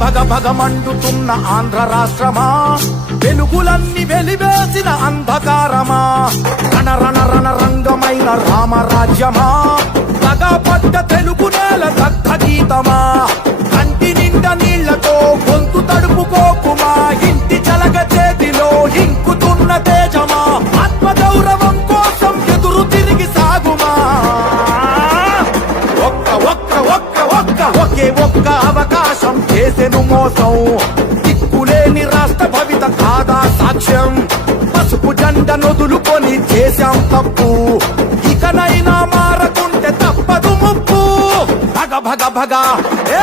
భగ భగ మండుతున్న ఆంధ్ర రాష్ట్రమా, వెలుగులన్నీ వెలివేసిన అంధకారమా, రణ రణ రణ రంగమైన రామరాజ్యమా, పడ్డ తెలుగు నేల దగ్ధ గీతమా, కంటి నిండా నీళ్లతో గొంతు తడుపుకోకుమా, ఇంటి చలగ చేతిలో ఇంకుతున్న తేజమా, ఆత్మగౌరవం కోసం ఎదురు తిరిగి సాగుమా. ఒకే ఒక్క అవకాశం చేసెను మోసం, దిక్కులేని రాష్ట్ర భవిత కాదా సాక్ష్యం, పసుపు జెండ నొదులుకొని చేశాం తప్పు, ఇకనైనా మారకుంటే తప్పదు ముప్పు. భగ భగ భగ ఏ